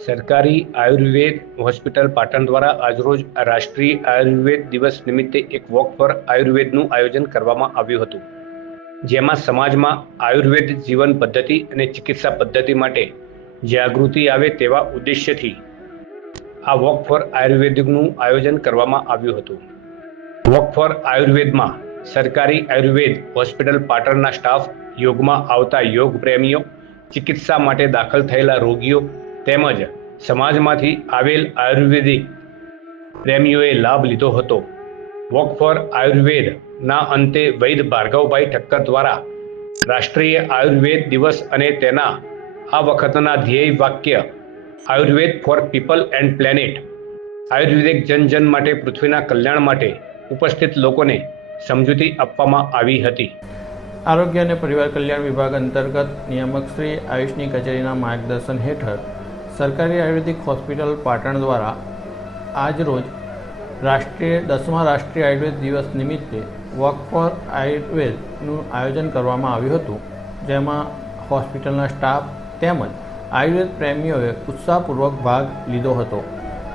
સરકારી આયુર્વેદ હોસ્પિટલ પાટણ દ્વારા આજરોજ રાષ્ટ્રીય આયુર્વેદ દિવસ નિમિત્તે એક વોક ફોર આયુર્વેદનું આયોજન કરવામાં આવ્યું હતું, જેમાં સમાજમાં આયુર્વેદ જીવન પદ્ધતિ અને ચિકિત્સા પદ્ધતિ માટે જાગૃતિ આવે તેવા ઉદ્દેશ્યથી આ વોક ફોર આયુર્વેદનું આયોજન કરવામાં આવ્યું હતું. વોક ફોર આયુર્વેદમાં સરકારી આયુર્વેદ હોસ્પિટલ પાટણના સ્ટાફ, યોગમાં આવતા યોગ પ્રેમીઓ, ચિકિત્સા માટે દાખલ થયેલા રોગીઓ તેમજ સમાજમાંથી આવેલ આયુર્વેદિક પ્રેમીઓએ લાભ લીધો હતો. વોક ફોર આયુર્વેદના અંતે વૈદ્ય ભાર્ગવભાઈ ઠક્કર દ્વારા રાષ્ટ્રીય આયુર્વેદ દિવસ અને તેના આ વખતના ધ્યેય વાક્ય Ayurveda for people and planet, આયુર્વેદિક જન માટે પૃથ્વીના કલ્યાણ માટે ઉપસ્થિત લોકોને સમજૂતી આપવામાં આવી હતી. આરોગ્ય અને પરિવાર કલ્યાણ વિભાગ અંતર્ગત નિયામક શ્રી આયુષની કચેરીના માર્ગદર્શન હેઠળ સરકારી આયુર્વેદિક હોસ્પિટલ પાટણ દ્વારા આજરોજ 10મા રાષ્ટ્રીય આયુર્વેદ દિવસ નિમિત્તે વોક ફોર આયુર્વેદનું આયોજન કરવામાં આવ્યું હતું, જેમાં હોસ્પિટલના સ્ટાફ તેમજ આયુર્વેદ પ્રેમીઓએ ઉત્સાહપૂર્વક ભાગ લીધો હતો.